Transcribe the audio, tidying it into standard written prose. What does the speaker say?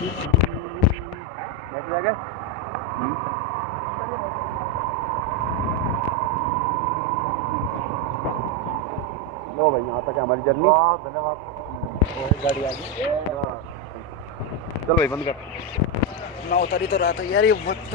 लो भाई, यहाँ तक है हमारी जर्नी। धन्यवाद। गाड़ी आ गई। चल भाई बंद कर। ना उतारी तो रहा था यार ये वक्त।